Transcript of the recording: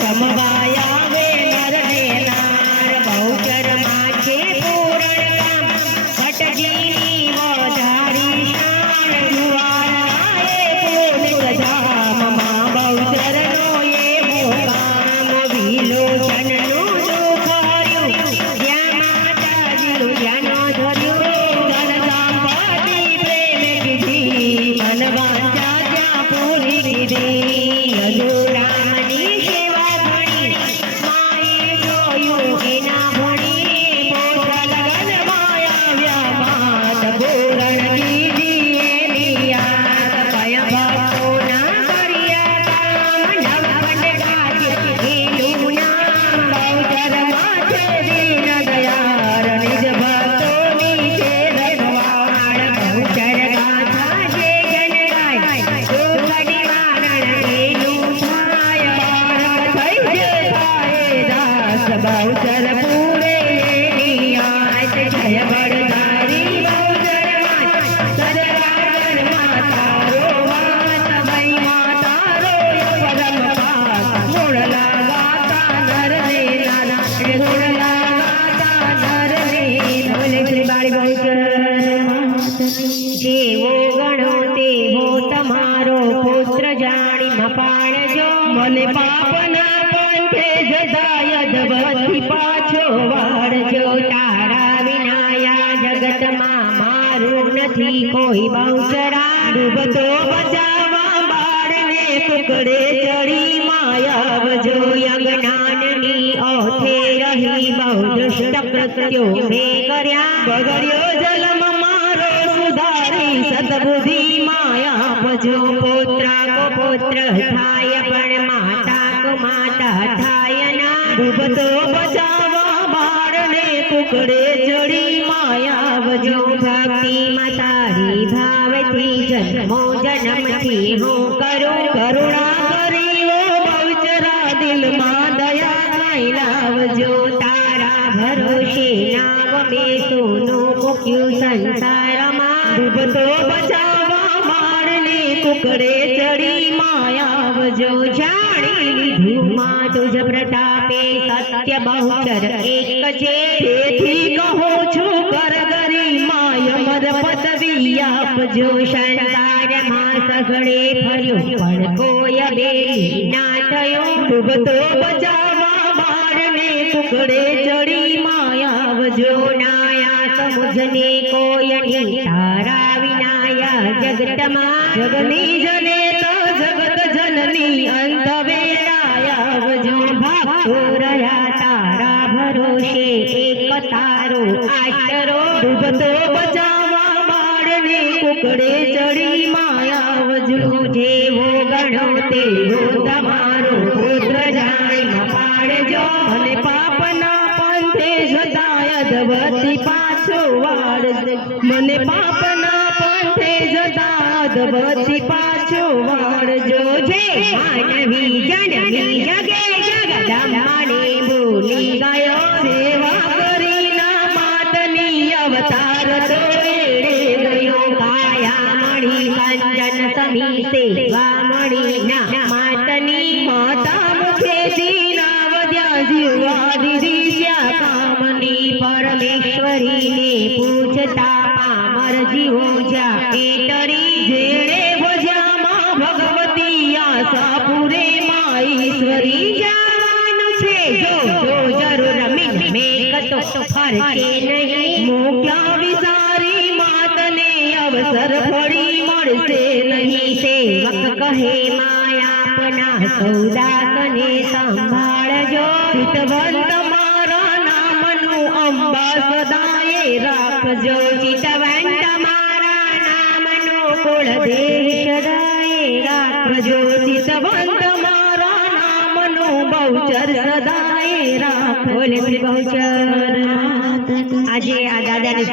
સમવાયા way નર ને નાર બહુચર માખે પૂરણ કામ મારું નથી કોઈ બહુચરા ડૂબતો બચાવવા બાળને કુકડે ચડી માયાવજો અજ્ઞાનની ઓથે રહી બહુ દુષ્ટ કૃત્યો મેં કર્યા બગડ્યો જન્મ મારો સુધારી સદબુદ્ધિ માયાવજો પુત્રા કો પુત્ર થાય પણ માતા કો માતા થાય ના ડૂબતો બચાવવા બાળને કુકડે ચડી માયાવજો ભક્તિ માતારી ભાવથી જન્મો જન્મથી હું કરું કરુણા કરી ઓ બહુચરા દિલમાં દયા લાવજો તારા ભરોસે નામ મેં સોનું મૂક્યું સંસારમાં ડૂબતો બચાવવા બાળને કુકડે ચડી માયાવજો જાણી લીધું માં તુજ પ્રતાપે સત્ય બહુચર એક છે તેથી કહો છું કર ગરી માય મદ પદવી આપજો સંસારમાં સગડે ફર્યો પણ કોઈ બેલી ના થયો ડૂબતો બચાવવા બાળને કુકડે ચડી માયાવજો નાયા સમુજને કોયની તારા વિનાયા જગતમાં જગની જને તો જગત જનની અંત વેરાયાવજો ભાગતો રહ્યા તારા ભરોસે એક તારો આશરો ડૂબતો બચાવવા બાળને કુકડે ચડી માયાવજો જેવો ગણો તેવો તમારો પુત્ર જાણી પાડજો અને પાપના પંથે જતા અધવતી પાછો વાળજો મને પાપના પંથે જતા અધવતી પાછો વાળજો જે માનવી જનની જગે જગદંબાને ભૂલી ગયો સેવા કરીના માતની અવતાર તો એડે ગયો કાયા મણી કંચન સમી સેવા મણી ના માતની માતા મુખેથી ના વધ્યા જીવા દીધ્યા કામની પરમેશ્વરીને પૂછતા પામર જીવો જા એટરી જેણે ભજ્યામાં ભગવતી આશા પૂરે માં ઈશ્વરી જવાનું છે જો જરૂર મેં કતો ફરકે નહીં મોક્યા વિસારી માતને અવસર ફળી મળશે નહીં સેવક કહે માયાપના સૌદાસને સંભાળજો ચિતવંત મારા નામનું અંબા સદાએ રાખજો ચિતવંત મારા નામનું કુળદેવી સદાએ રાખજો ચિતવંત મારા નામનું બહુચર સદાએ રાખો બહુચર આજે આ દાદાની